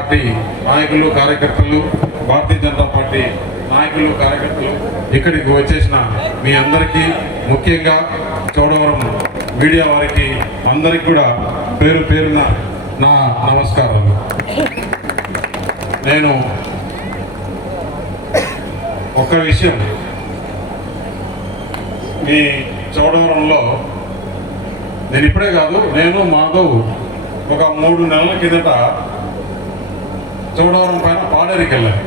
Party నాయకులు కార్యకర్తలు Bharatiya Janata party నాయకులు కార్యకర్తలు ఇక్కడికి వచ్చేసిన మీ అందరికీ ముఖ్యంగా చోడవరం మీడియా వారికి అందరికి కూడా పేరు పేరున నా నమస్కారాలు. నేను ఒక విషయం. మీ చోడవరంలో నేను ఇప్పుడే కాదు నేను మాధవ్ ఒక మూడు నెలల కిందట చోడవరం పైన పాడేరికి వెళ్ళాను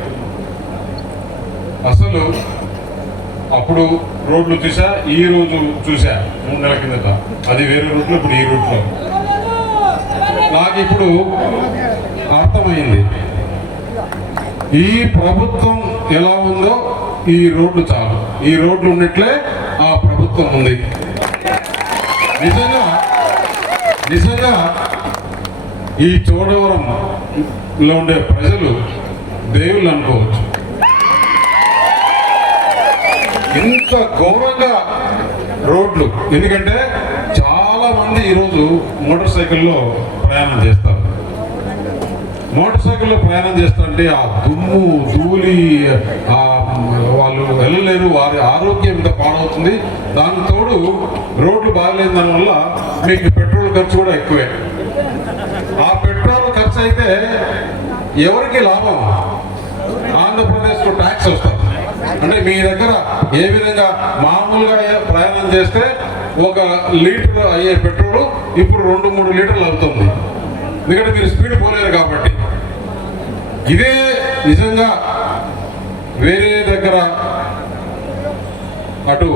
అసలు అప్పుడు రోడ్లు చూసా ఈ రోజు చూసా మూడు నెలల కిందట. అది వేరే రూట్లో ఇప్పుడు ఈ రూట్లో. నాకు ఇప్పుడు అర్థమైంది. ఈ ప్రభుత్వం ఎలా ఉందో ఈ రోడ్లు చాలు. ఈ రోడ్లు ఉన్నట్లే ఆ ప్రభుత్వం ఉంది. నిజంగా నిజంగా ఈ చోడవరం లో ఉండే ప్రజలు దేవుళ్ళు అనుకోవచ్చు. ఇంత ఘోరంగా రోడ్లు. ఎందుకంటే చాలా మంది ఈరోజు మోటార్ సైకిల్లో ప్రయాణం చేస్తారు. మోటార్ సైకిల్లో ప్రయాణం చేస్తుంటే ఆ దుమ్ము ధూళి ఆ వాళ్ళు వెళ్ళలేరు వారి ఆరోగ్యం ఇంత పాడవుతుంది. దానితోడు రోడ్లు బాగలేని దానివల్ల మీకు పెట్రోల్ ఖర్చు కూడా ఎక్కువే. ఆ పెట్రోల్ ఖర్చు అయితే ఎవరికి లాభం? ఆంధ్రప్రదేశ్కు ట్యాక్స్ వస్తుంది. అంటే మీ దగ్గర ఏ విధంగా మామూలుగా ప్రయాణం చేస్తే ఒక లీటర్ అయ్యే పెట్రోల్ ఇప్పుడు రెండు మూడు లీటర్లు అవుతుంది. ఎందుకంటే మీరు స్పీడ్ పోలేరు కాబట్టి. ఇదే నిజంగా వేరే దగ్గర అటు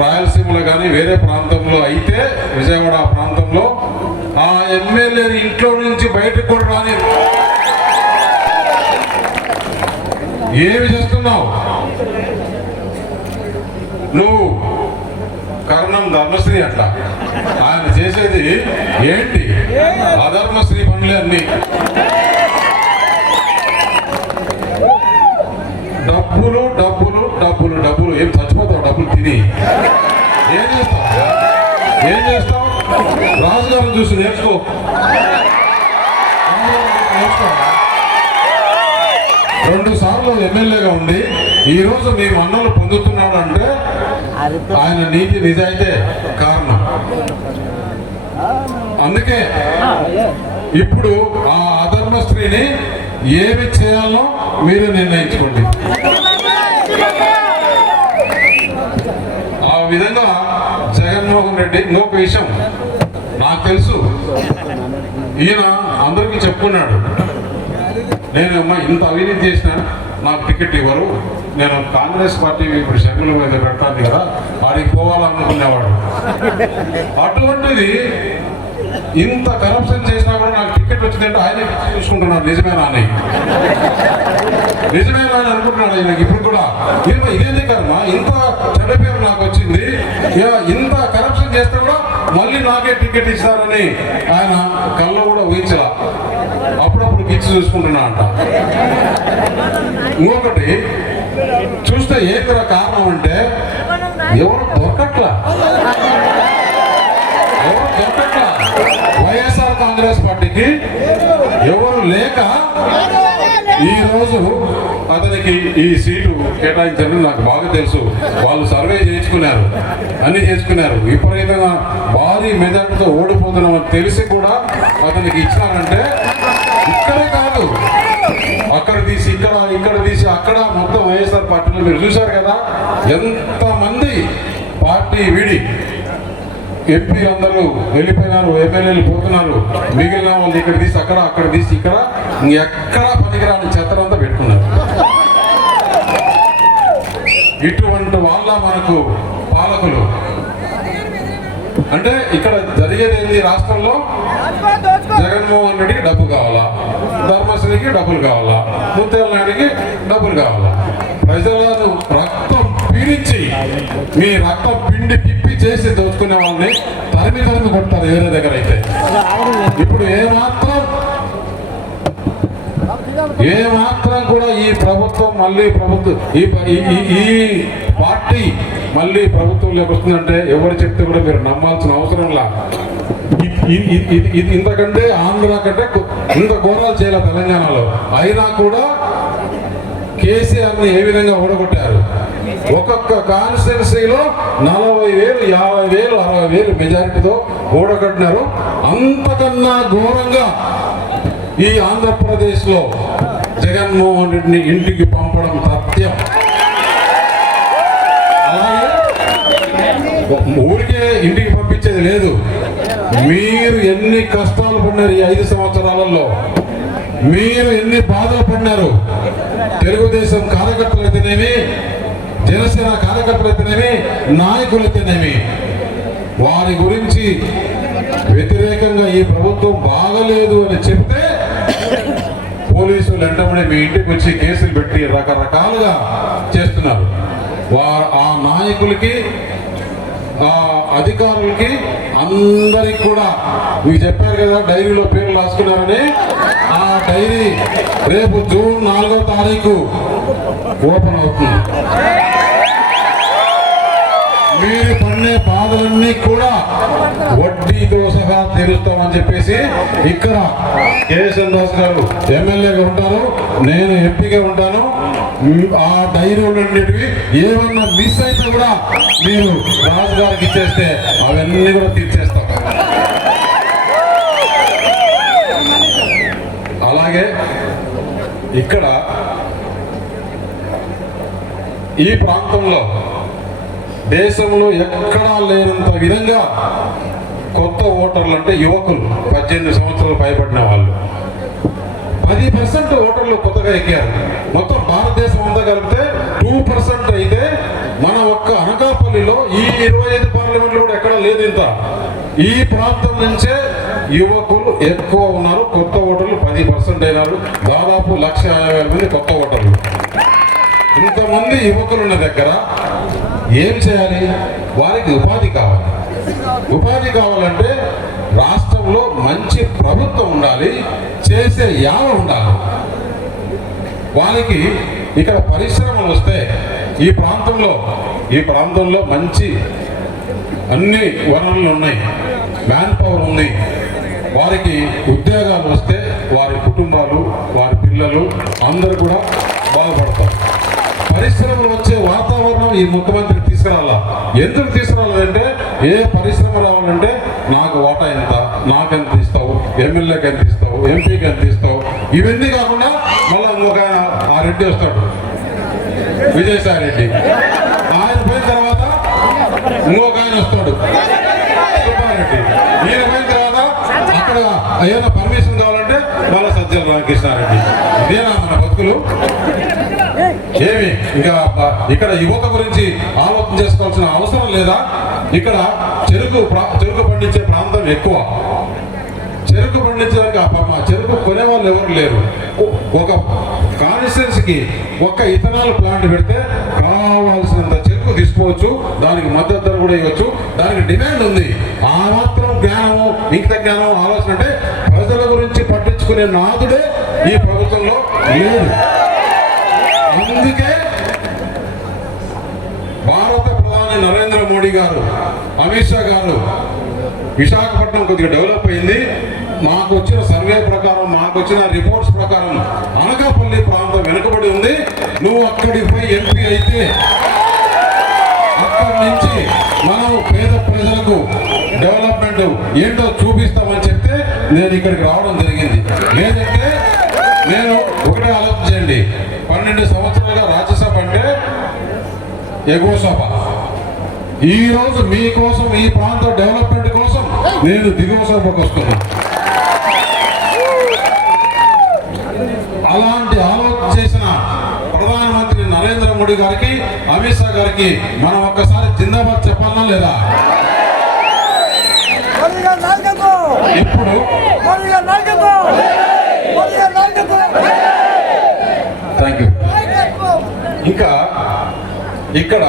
రాయలసీమలో కానీ వేరే ప్రాంతంలో అయితే విజయవాడ ప్రాంతంలో ఆ ఎమ్మెల్యే ఇంట్లో నుంచి బయటకు కూడా రాని ఏమి చేస్తున్నావు? నువ్వు కర్ణం ధర్మశ్రీ అట్లా. ఆయన చేసేది ఏంటి? అధర్మశ్రీ పనులే అన్ని. డబ్బులు డబ్బులు డబ్బులు డబ్బులు. ఏం చచ్చిపోతావు డబ్బులు? తిని. ఏం చేస్తావు? ఏం చేస్తావు? రాజుగారిని చూసి నేర్చుకో. నేర్చుకో. రెండు సార్లు ఎమ్మెల్యేగా ఉండి ఈ రోజు మీ మన్నలు పొందుతున్నాడు అంటే ఆయన నీతి నిజాయితే కారణం. అందుకే ఇప్పుడు ఆ అధర్మ స్త్రీని ఏమి చేయాలో మీరు నిర్ణయించుకోండి. ఆ విధంగా జగన్మోహన్ రెడ్డి ఇంకొక విషయం నాకు తెలుసు. ఈయన అందరికీ చెప్పుకున్నాడు. నేను అమ్మా ఇంత అవినీతి చేసిన నాకు టికెట్ ఇవ్వరు. నేను కాంగ్రెస్ పార్టీ ఇప్పుడు శంకుల మీద పెడతాను కదా ఆడికి పోవాలనుకునేవాడు. అటువంటిది ఇంత కరప్షన్ చేసినా కూడా నాకు టికెట్ వచ్చిందంటే ఆయన చూసుకుంటున్నాడు. నిజమేనా అని నిజమేనా అని అనుకుంటున్నాడు ఆయనకి ఇప్పుడు కూడా. ఏమో ఇదేంది కర్మ. ఇంత చెడ్డ పేరు నాకు వచ్చింది. ఇంత కరప్షన్ చేస్తే కూడా మళ్ళీ నాకే టికెట్ ఇస్తారని ఆయన కళ్ళు కూడా ఊహించలా. అప్పుడప్పుడు గిచ్చి చూసుకుంటున్నా అంట. ఇంకొకటి చూస్తే ఏంటిరా కారణం అంటే ఎవరు దొరకట్లా? ఎవరు దొరకట్లా? వైఎస్ఆర్ కాంగ్రెస్ పార్టీకి ఎవరు లేక ఈరోజు అతనికి ఈ సీటు కేటాయించడం నాకు బాగా తెలుసు. వాళ్ళు సర్వే చేయించుకున్నారు అన్ని చేసుకున్నారు విపరీతంగా భారీ మెజార్టీతో ఓడిపోతున్నామని తెలిసి కూడా అతనికి ఇచ్చినారంటే ఇక్కడే కాదు. అక్కడ తీసి ఇక్కడ ఇక్కడ తీసి అక్కడ మొత్తం వైఎస్ఆర్ పార్టీలో. మీరు చూశారు కదా ఎంతమంది పార్టీ విడి ఎంపీ అందరూ వెళ్ళిపోయినారు ఎమ్మెల్యేలు పోతున్నారు. మిగిలిన వాళ్ళు ఇక్కడ తీసి అక్కడ అక్కడ తీసి ఇక్కడ ఎక్కడ పనికిరాని చెత్తనంతా పెట్టుకున్నారు. ఇటువంటి వాళ్ళ మనకు పాలకులు. అంటే ఇక్కడ జరిగేది ఏంది? రాష్ట్రంలో జగన్మోహన్ రెడ్డికి డబ్బు కావాలా? ధర్మశ్రీకి డబ్బులు కావాలా? ముత్యాల నాయుడికి డబ్బులు కావాలా? ప్రజలను రక్తం పీడించి మీ రక్తం పిండి పిప్పి చేసి దోచుకునే వాళ్ళని తరిమి తరిమి కొడతారు ఎవరి దగ్గర అయితే. ఇప్పుడు ఏమాత్రం ఏమాత్రం ఏ మాత్రం కూడా ఈ ప్రభుత్వం మళ్ళీ ప్రభుత్వం ఈ ఈ- పార్టీ మళ్ళీ ప్రభుత్వంలోకి వస్తుందంటే ఎవరు చెప్తే కూడా మీరు నమ్మాల్సిన అవసరం లా. ఇది ఇంతకంటే ఆంధ్ర కంటే ఇంత ఘోరాలు చేయాలి తెలంగాణలో. అయినా కూడా కేసీఆర్ని ఏ విధంగా ఓడగొట్టారు? ఒక్కొక్క కాన్స్టిట్యున్సీలో నలభై వేలు యాభై వేలు అరవై వేలు మెజారిటీతో ఓడగొట్టినారు. అంతకన్నా ఘోరంగా ఈ ఆంధ్రప్రదేశ్లో జగన్మోహన్ రెడ్డిని ఇంటికి పంపడం సత్యం. అలాగే ఊరికే ఇంటికి పంపించేది లేదు. మీరు ఎన్ని కష్టాలు పడినారు ఈ ఐదు సంవత్సరాలలో? మీరు ఎన్ని బాధలు పడినారు? తెలుగుదేశం కార్యకర్తలు అయితేనేమి జనసేన కార్యకర్తలు అయితేనేమి నాయకులు అయితేనేమి వారి గురించి వ్యతిరేకంగా ఈ ప్రభుత్వం బాగలేదు అని చెప్తే పోలీసులు వెంటనే మీ ఇంటికి వచ్చి కేసులు పెట్టి రకరకాలుగా చేస్తున్నారు. వారు ఆ నాయకులకి అధికారులకి అందరికి కూడా మీకు చెప్పారు కదా డైరీలో పేర్లు రాసుకున్నారని. ఆ డైరీ రేపు జూన్ నాలుగో తారీఖు ఓపెన్ అవుతుంది. మీరు పన్నే బాధలన్నీ కూడా వడ్డీతో సహా తీరుస్తామని చెప్పేసి ఇక్కడ కేఎస్ఎన్ దాస్ గారు ఎమ్మెల్యేగా ఉంటారు. నేను ఎంపీగా ఉంటాను. ఆ ఆ నుండి ఏమన్నా మిస్ అయితే కూడా మీరు రాజుగారికి ఇచ్చేస్తే అవన్నీ కూడా తీర్చేస్తాం. అలాగే ఇక్కడ ఈ ప్రాంతంలో దేశంలో ఎక్కడా లేనంత విధంగా కొత్త ఓటర్లు అంటే యువకులు పద్దెనిమిది సంవత్సరాలు పైబడిన వాళ్ళు. పది పర్సెంట్ ఓటర్లు కొత్తగా ఎక్కారు. మొత్తం భారతదేశం అంతా కలిపితే టూ పర్సెంట్ అయితే మన ఒక్క అనకాపల్లిలో ఈ ఇరవై ఐదు పార్లమెంట్లు కూడా ఎక్కడ లేదు ఇంత. ఈ ప్రాంతం నుంచే యువకులు ఎక్కువ ఉన్నారు కొత్త ఓటర్లు పది పర్సెంట్ అయినారు. దాదాపు లక్ష యాభై వేల మంది కొత్త ఓటర్లు. ఇంతమంది యువకులు ఉన్న దగ్గర ఏం చేయాలి? వారికి ఉపాధి కావాలి. ఉపాధి కావాలంటే రాష్ట్రంలో మంచి ప్రభుత్వం ఉండాలి. చేసే యావ ఉండాలి. వాళ్ళకి ఇక్కడ పరిశ్రమలు వస్తే ఈ ప్రాంతంలో ఈ ప్రాంతంలో మంచి అన్ని వనరులు ఉన్నాయి. మ్యాన్ పవర్ ఉంది. వారికి ఉద్యోగాలు వస్తే వారి కుటుంబాలు వారి పిల్లలు అందరూ కూడా బాగుపడతారు. పరిశ్రమలు వచ్చే వాతావరణం ఈ ముఖ్యమంత్రి తీసుకురాలా? ఎందుకు తీసుకురావాలంటే ఏ పరిశ్రమ రావాలంటే నాకు వాటా ఎంత నాకు ఎంత ఎమ్మెల్యేకి కనిపిస్తావు ఇస్తావు ఎంపీకి ఇవన్నీ కాకుండా మళ్ళీ ఇంకొక ఆయన ఆ రెడ్డి వస్తాడు. విజయసాయి రెడ్డి. ఆయన పోయిన తర్వాత ఇంకొక ఆయన వస్తాడు. సుబ్బారెడ్డి ఈయన పోయిన తర్వాత అక్కడ ఏదైనా పర్మిషన్ కావాలంటే మళ్ళీ సజ్జల రామకృష్ణారెడ్డి. ఇదేనా మన బతుకులు. ఏమి? ఇంకా ఇక్కడ యువత గురించి ఆలోచన చేసుకోవాల్సిన అవసరం లేదా? ఇక్కడ చెరుకు ప్రా- చెరుకు పండించే ప్రాంతం ఎక్కువ. చెరుకు పండించడానికి ఆ పాపం చెరుకు కొనేవాళ్ళు ఎవరు లేరు. ఒక కాన్స్టిట్యున్సీకి ఒక ఇథనాల్ ప్లాంట్ పెడితే కావాల్సినంత చెరుకు తీసుకోవచ్చు దానికి మద్దతు ధర కూడా ఇవ్వచ్చు దానికి డిమాండ్ ఉంది. ఆ మాత్రం జ్ఞానము ఇంకిత జ్ఞానం ఆలోచన అంటే ప్రజల గురించి పట్టించుకునే నాదుడే ఈ ప్రభుత్వంలో లేదు అందుకే భారత ప్రధాని నరేంద్ర మోడీ గారు అమిత్ షా గారు విశాఖపట్నం కొద్దిగా డెవలప్ అయింది. మాకు వచ్చిన సర్వే ప్రకారం మాకు వచ్చిన రిపోర్ట్స్ ప్రకారం అనకాపల్లి ప్రాంతం వెనుకబడి ఉంది. నువ్వు అక్కడిపై పోయి ఎంపీ అయితే అక్కడి నుంచి మనం పేద ప్రజలకు డెవలప్మెంట్ ఏంటో చూపిస్తామని చెప్తే నేను ఇక్కడికి రావడం జరిగింది. లేదంటే నేను ఒకటే ఆలోచించండి పన్నెండు సంవత్సరాలుగా రాజ్యసభ అంటే ఎగువ సభ. ఈరోజు మీకోసం ఈ ప్రాంత డెవలప్మెంట్ నేను దిగువ సభకు వస్తున్నా. అలాంటి ఆలోచన చేసిన ప్రధానమంత్రి నరేంద్ర మోడీ గారికి అమిత్ షా గారికి మనం ఒక్కసారి జిందాబాద్ చెప్పాలనా లేదా? ఇప్పుడు థ్యాంక్ యూ ఇంకా ఇక్కడ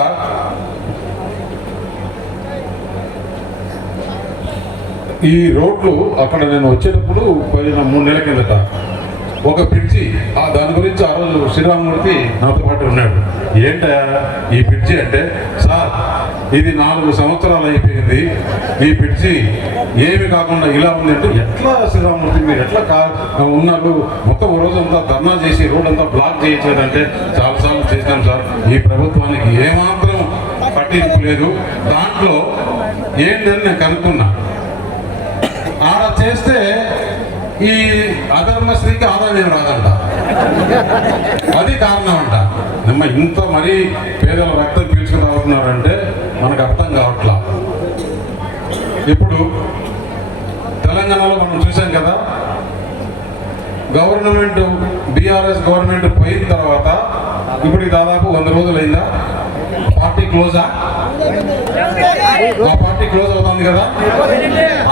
ఈ రోడ్లు అక్కడ నేను వచ్చేటప్పుడు పోయిన మూడు నెలల కిందట ఒక బ్రిడ్జి ఆ దాని గురించి ఆ రోజు శ్రీరామమూర్తి నాతో పాటు ఉన్నాడు. ఏంటా ఈ బ్రిడ్జి అంటే? సార్ ఇది నాలుగు సంవత్సరాలు అయిపోయింది. ఈ బ్రిడ్జి ఏమి కాకుండా ఇలా ఉంది అంటే ఎట్లా శ్రీరామూర్తి మీరు ఎట్లా కా ఉన్నారు? మొత్తం రోజంతా ధర్నా చేసి రోడ్ అంతా బ్లాక్ చేయట్లేదంటే చాలాసార్లు చేశాం సార్. ఈ ప్రభుత్వానికి ఏమాత్రం పట్టింపు లేదు. దాంట్లో ఏంటని నేను కనుక్కున్నా. చేస్తే ఈ అధర్మశ్రీకి ఆదాయం రాదంట. అది కారణం అంట. నిమ్మ ఇంత మరీ పేదల రక్తం పీల్చుకుని రావుతున్నారంటే మనకు అర్థం కావట్లా. ఇప్పుడు తెలంగాణలో మనం చూసాం కదా గవర్నమెంట్ బీఆర్ఎస్ గవర్నమెంట్ పోయిన తర్వాత ఇప్పుడు దాదాపు వంద రోజులు అయిందా పార్టీ క్లోజా పార్టీ క్లోజ్ అవుతుంది కదా?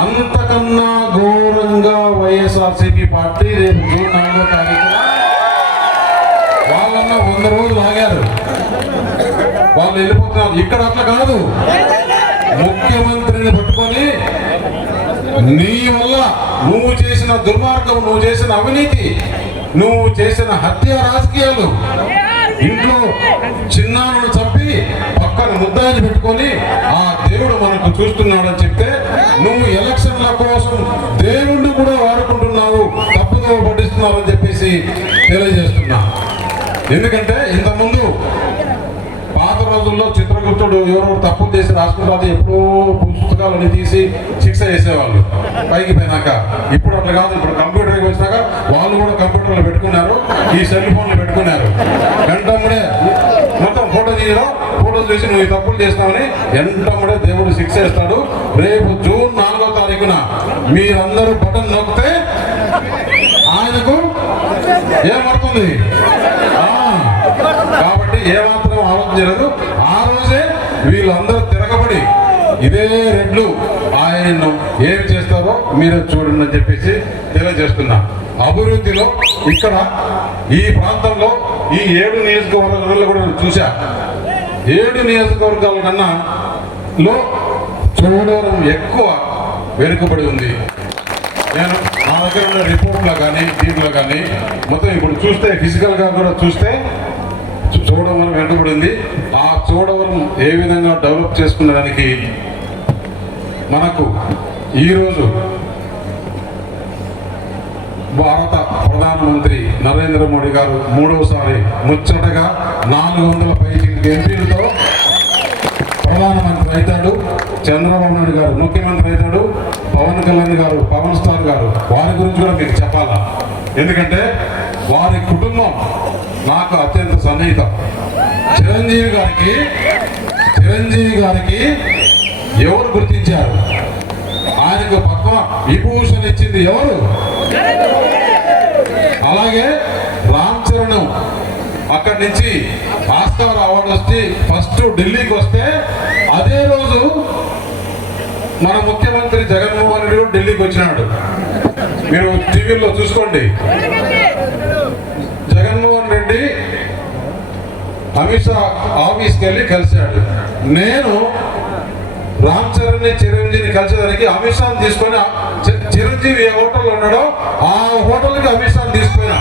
అంతకన్నా ఘోరంగా వైఎస్ఆర్సీపీ పార్టీ రేపు జూన్ నాలుగో తారీఖున వాళ్ళన్న వంద రోజులు ఆగారు. వాళ్ళు వెళ్ళిపోతున్నారు. ఇక్కడ అట్లా కాదు. ముఖ్యమంత్రిని పట్టుకొని నీ వల్ల నువ్వు చేసిన దుర్మార్గం నువ్వు చేసిన అవినీతి నువ్వు చేసిన హత్య రాజకీయాలు ఇంట్లో చిన్నాలను చంపి పక్కన ముద్దాయిని పెట్టుకొని ఆ దేవుడు మనకు చూస్తున్నాడని చెప్తే నువ్వు ఎలక్షన్ల కోసం దేవుణ్ణి కూడా వాడుకుంటున్నావు తప్పుదో పట్టిస్తున్నావు అని చెప్పేసి తెలియజేస్తున్నా. ఎందుకంటే ఇంతకుముందు పాత రోజుల్లో చిత్రగుప్తుడు ఎవరో తప్పులు చేసి రాసుకుంటారు ఎప్పుడో పుస్తకాలని తీసి శిక్ష చేసేవాళ్ళు. పైకి పోయినాక. ఇప్పుడు అట్లా కాదు ఇప్పుడు కంప్యూటర్కి వచ్చినాక వాళ్ళు కూడా కంప్యూటర్ ఈ సెల్ ఫోన్లు పెట్టుకున్నారు. వెంటనే మొత్తం ఫోటో తీయడం ఫోటో తీసి నువ్వు ఈ తప్పులు చేస్తామని వెంటనే దేవుడు శిక్ష ఇస్తాడు రేపు జూన్ నాలుగో తారీఖున మీరందరూ బటన్ నొక్కితే ఆయనకు ఏమవుతుంది కాబట్టి ఏమాత్రం ఆలోచించలేదు ఆ రోజే వీళ్ళందరూ తిరగబడి ఇదే రెడ్లు ఆయన్ను ఏమి చేస్తారు మీరు చూడండి అని చెప్పేసి తెలియజేస్తున్నా. అభివృద్ధిలో ఇక్కడ ఈ ప్రాంతంలో ఈ ఏడు నియోజకవర్గాలు కూడా చూశా. ఏడు నియోజకవర్గాల కన్నా లో చూడడం ఎక్కువ వెనుకబడి ఉంది. నేను నా దగ్గర ఉన్న రిపోర్ట్లో కానీ దీంట్లో కానీ మొత్తం ఇప్పుడు చూస్తే ఫిజికల్గా కూడా చూస్తే చూడవరం వెనుకబడింది ఆ చూడవరం ఏ విధంగా డెవలప్ చేసుకునేదానికి మనకు ఈరోజు భారత ప్రధానమంత్రి నరేంద్ర మోడీ గారు మూడవసారి ముచ్చటగా నాలుగు వందల పైకి ఎంపీలతో ప్రధానమంత్రి అవుతాడు. చంద్రబాబు నాయుడు గారు ముఖ్యమంత్రి అవుతాడు. పవన్ కళ్యాణ్ గారు పవన్ స్టార్ గారు. వారి గురించి కూడా మీకు చెప్పాలా? ఎందుకంటే వారి కుటుంబం నాకు అత్యంత సన్నిహితం. చిరంజీవి గారికి చిరంజీవి గారికి ఎవరు గుర్తించారు? ఆయనకు పద్మ విభూషణ్ ఇచ్చింది ఎవరు? అలాగే రామ్ చరణ్ అక్కడి నుంచి ఆస్కార్ అవార్డు వచ్చి ఫస్ట్ ఢిల్లీకి వస్తే అదే రోజు మన ముఖ్యమంత్రి జగన్మోహన్ రెడ్డి కూడా ఢిల్లీకి వచ్చినాడు. మీరు టీవీలో చూసుకోండి. జగన్మోహన్ రెడ్డి అమిత్ షా ఆఫీస్కి వెళ్ళి కలిశాడు. నేను రామ్ చరణ్ని చిరంజీవిని కలిసేదానికి అమిత్ తీసుకొని చిరంజీవి ఏ హోటల్లో ఉన్నాడో ఆ హోటల్కి అమిత్ షాని తీసుకుపోయినా.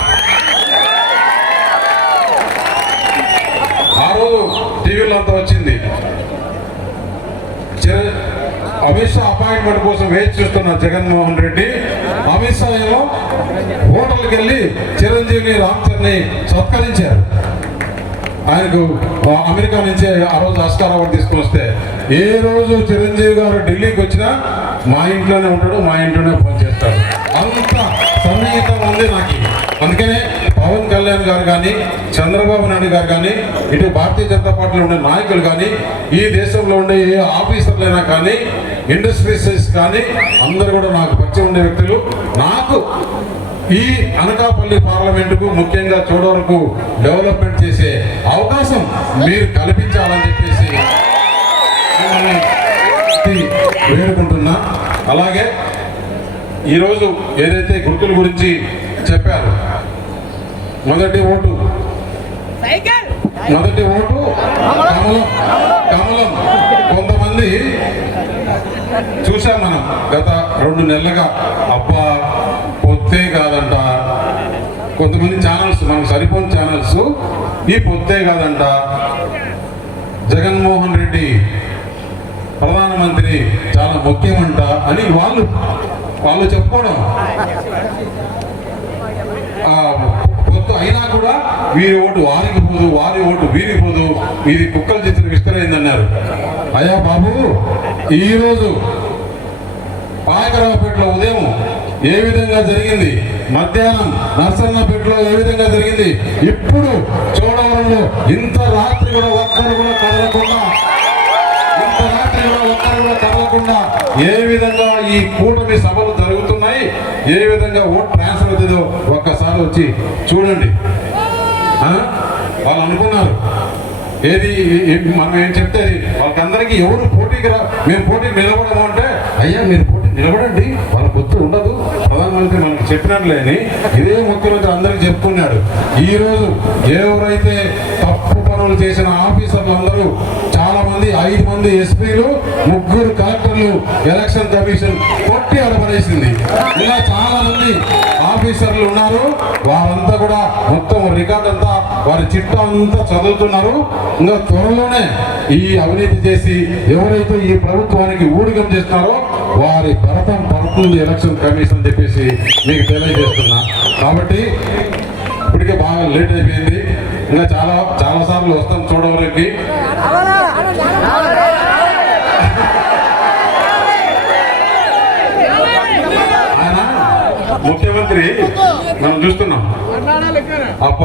ఆ రోజు టీవీలో అంతా వచ్చింది. అమిత్ షా అపాయింట్మెంట్ కోసం వేచి చూస్తున్న జగన్మోహన్ రెడ్డి అమిత్ షా ఏమో హోటల్కి వెళ్ళి చిరంజీవిని రామ్ చరణ్ని సత్కరించారు. ఆయనకు అమెరికా నుంచి ఆ రోజు ఆస్కార్ అవార్డు తీసుకుని వస్తే ఏ రోజు చిరంజీవి గారు ఢిల్లీకి వచ్చినా మా ఇంట్లోనే ఉంటాడు మా ఇంట్లోనే ఫోన్ చేస్తాడు. అంత సన్నిహితం ఉంది నాకు. అందుకనే పవన్ కళ్యాణ్ గారు కానీ చంద్రబాబు నాయుడు గారు కానీ ఇటు భారతీయ జనతా పార్టీలో ఉండే నాయకులు కానీ ఈ దేశంలో ఉండే ఏ ఆఫీసర్లైనా కానీ ఇండస్ట్రీస్ కానీ అందరు కూడా నాకు పరిచయం ఉండే వ్యక్తులు. నాకు ఈ అనకాపల్లి పార్లమెంటుకు ముఖ్యంగా చూడవరకు డెవలప్మెంట్ చేసే అవకాశం మీరు కల్పించాలని చెప్పేసి వేడుకుంటున్నా. అలాగే ఈరోజు ఏదైతే గుర్తుల గురించి చెప్పారు మొదటి ఓటు. మొదటి ఓటు కమలం. కమలం. కొంతమంది చూసాం మనం గత రెండు నెలలుగా. అబ్బా! పొత్తే కాదంట. కొంతమంది ఛానల్స్ మనకు సరిపోని ఛానల్స్ ఈ పొత్తే కాదంట. జగన్మోహన్ రెడ్డి ప్రధానమంత్రి చాలా ముఖ్యమంట అని వాళ్ళు వాళ్ళు చెప్పుకోవడం. ఆ, పొత్తు అయినా కూడా వీరి ఓటు వారికి పోదు వారి ఓటు వీరికి పోదు. ఇది కుక్కల చిత్రం విస్తరైందన్నారు. అయ్యా బాబు ఈరోజు పాయకరావుపేటలో ఉదయం ఏ విధంగా జరిగింది? మధ్యాహ్నం నర్సన్నపేటలో ఏ విధంగా జరిగింది? ఇప్పుడు చోడవరంలో ఇంత రాత్రి కూడా ఒక్కరు కూడా కదలకుండా ఇంత రాత్రి కూడా ఒక్కరు కూడా కదలకుండా ఏ విధంగా ఈ కూటమి సభలు జరుగుతున్నాయి? ఏ విధంగా ఓట్ ట్రాన్స్ఫర్ అవుతుందో ఒక్కసారి వచ్చి చూడండి. వాళ్ళు అనుకున్నారు. ఏది మనం ఏం చెప్తే వాళ్ళకందరికీ ఎవరు పోటీకి రా మేము పోటీకి నిలబడము అంటే అయ్యా మీరు పోటీ నిలబడండి వాళ్ళ పొత్తు ఉండదు. ప్రధానమంత్రి మనకు చెప్పినట్లేని ఇదే ముఖ్యమంత్రి అందరికీ చెప్పుకున్నాడు. ఈరోజు ఎవరైతే తప్పు పనులు చేసిన ఆఫీసర్లు అందరూ చాలా మంది ఐదు మంది ఎస్పీలు ముగ్గురు కలెక్టర్లు ఎలక్షన్ కమిషన్ కొట్టి అడపడేసింది ఇలా చాలా మంది ఆఫీసర్లు ఉన్నారు. వారంతా కూడా మొత్తం రికార్డ్ అంతా వారి చిట్టా అంతా చదువుతున్నారు. ఇంకా త్వరలోనే ఈ అవినీతి చేసి ఎవరైతే ఈ ప్రభుత్వానికి ఊడిగం చేస్తున్నారో వారి భరతం పడుతుంది ఎలక్షన్ కమిషన్ చెప్పేసి మీకు తెలియజేస్తున్నా. కాబట్టి ఇప్పటికే బాగా లేట్ అయిపోయింది. ఇంకా చాలా చాలా సార్లు వస్తాం చూడవరికి. ఆయన ముఖ్యమంత్రి మనం చూస్తున్నాం. అప్ప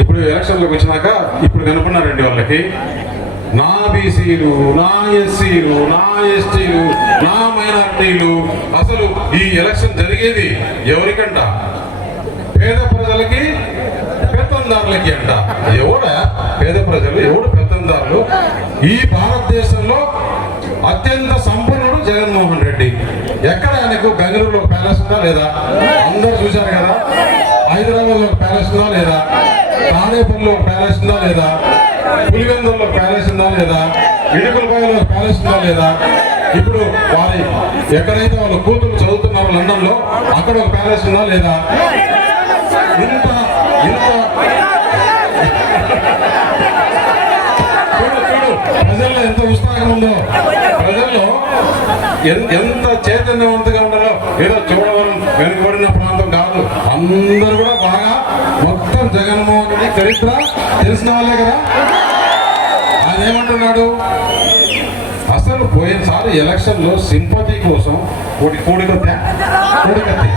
ఇప్పుడు ఎలక్షన్లోకి వచ్చినాక ఇప్పుడు కనుక్కున్నారండి వాళ్ళకి. బీసీలు నా ఎస్సీలు నా ఎస్టీలు నా మైనార్టీలు అసలు ఈ ఎలక్షన్ జరిగేది ఎవరికంట? పేద ప్రజలకి పెత్తందారులకి అంట. ఎవడ? పేద ప్రజలు ఎవడు పెత్తందారులు? ఈ భారతదేశంలో అత్యంత సంపన్నుడు జగన్మోహన్ రెడ్డి. ఎక్కడ ఆయనకు బెంగళూరులో ప్యాలెస్ ఉందా లేదా? అందరూ చూశారు కదా. హైదరాబాద్లో ప్యాలెస్ ఉందా లేదా? తాడేపల్లిలో ప్యాలెస్ ఉందా లేదా? పులివెందుల్లో ప్యాలెస్ ఉందా లేదా? ఇడుకులపాయలో ప్యాలెస్ ఉందా లేదా? ఇప్పుడు వారి ఎక్కడైతే వాళ్ళ కూతురు చదువుతున్నారో లండన్లో అక్కడ ఒక ప్యాలెస్ ఉందా లేదా? ఇంత ఇంత. చూడు చూడు ప్రజల్లో ఎంత ఉత్సాహం ఉందో. ప్రజల్లో ఎంత చైతన్యవంతంగా ఉండాలో ఏదో చూడవరం వెనుకబడిన ప్రాంతం కాదు. అందరూ కూడా బాగా మొత్తం జగన్మోహన్ రెడ్డి చరిత్ర తెలిసిన వాళ్ళే కదా. ఆయన ఏమంటున్నాడు అసలు పోయినసారి ఎలక్షన్లో సింపతి కోసం ఒకటి కోడికొత్త కోడికత్తి.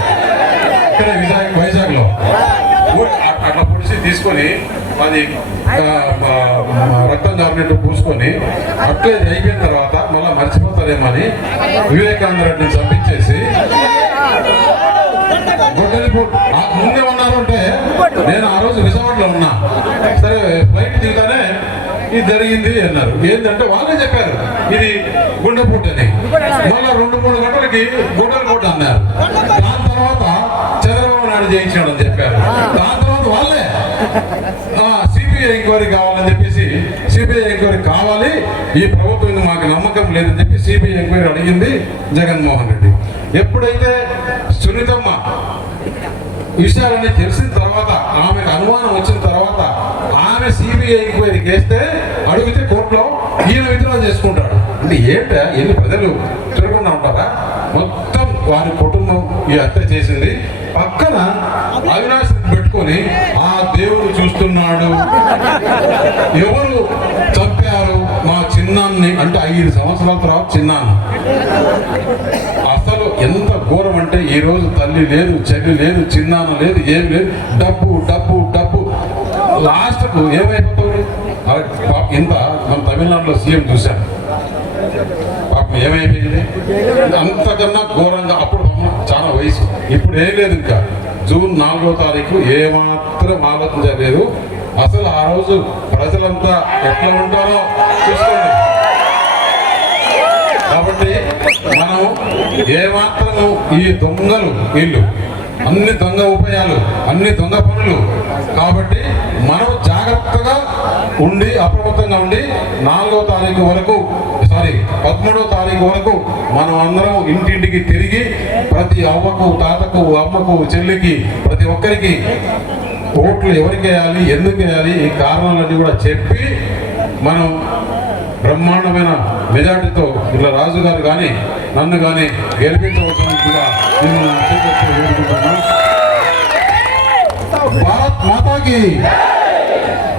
ఇక్కడ విజయ వైజాగ్లో అట్లా పొడిచి తీసుకొని అది రక్తం దారినట్టు పూసుకొని అట్లే అయిపోయిన తర్వాత మళ్ళీ మర్చిపోతారేమని వివేకానంద రెడ్డిని చంపించేసి ముందే ఉన్నారు అంటే నేను ఆ రోజు విజయవాడలో ఉన్నా. సరే ఫ్లైట్ దిగుతానే ఇది జరిగింది అన్నారు. ఏంటంటే వాళ్ళే చెప్పారు ఇది గుండెపోటు అని. మళ్ళీ రెండు మూడు గంటలకి గుండెల పోటు అన్నారు. దాని తర్వాత చంద్రబాబు నాయుడు చేయించాడు అని చెప్పారు. దాని తర్వాత వాళ్ళే సిబిఐ ఎంక్వైరీ కావాలని చెప్పేసి సిబిఐ ఎంక్వైరీ కావాలి ఈ ప్రభుత్వం మాకు నమ్మకం లేదని చెప్పి సిబిఐ ఎంక్వైరీ అడిగింది జగన్మోహన్ రెడ్డి. ఎప్పుడైతే సునీతమ్మ విషయాలన్నీ తెలిసిన తర్వాత ఆమెకు అనుమానం వచ్చిన తర్వాత ఆమె సిబిఐకి పోయి చేస్తే అడిగితే కోర్టులో ఈయన విత్డ్రా చేసుకుంటాడు. అంటే ఏంట ఎన్ని ప్రజలు తిరగకుండా ఉంటారా? మొత్తం వారి కుటుంబం ఈ హత్య చేసింది. పక్కన అవినాష్ పెట్టుకొని ఆ దేవుడు చూస్తున్నాడు. ఎవరు చంపారు మా చిన్నాన్ని? అంటే ఐదు సంవత్సరాల తర్వాత చిన్నాను ఘోరం అంటే ఈ రోజు తల్లి లేదు చెల్లి లేదు చిన్నాన్న లేదు ఏం లేదు. డబ్బు డబ్బు డబ్బు. లాస్ట్కు ఏమైపోతుంది? ఇంత మన తమిళనాడులో సీఎం చూశాను పాపం ఏమైపోయింది? అంతకన్నా ఘోరంగా అప్పుడు చాలా వయసు. ఇప్పుడు ఏం లేదు ఇంకా. జూన్ నాలుగో తారీఖు ఏమాత్రం ఆలోచించలేదు అసలు ఆ రోజు ప్రజలంతా ఎట్లా ఉంటారో చూసుకోండి. కాబట్టి మనం ఏమాత్రము ఈ దొంగలు వీళ్ళు? అన్ని దొంగ ఉపాయాలు అన్ని దొంగ పనులు. కాబట్టి మనం జాగ్రత్తగా ఉండి అప్రమత్తంగా ఉండి నాలుగో తారీఖు వరకు సారీ పదమూడో తారీఖు వరకు మనం అందరం ఇంటింటికి తిరిగి ప్రతి అవ్వకు తాతకు అమ్మకు చెల్లికి ప్రతి ఒక్కరికి ఓట్లు ఎవరికి వేయాలి ఎందుకు వేయాలి ఈ కారణాలన్నీ కూడా చెప్పి మనం బ్రహ్మాండమైన మెజార్టీతో ఇలా రాజు గారు కానీ నన్ను కానీ గెలిపించవలసిందిగా మిమ్మల్ని అత్యంత వేడుకుంటున్నాను. భారత్ మాతాకి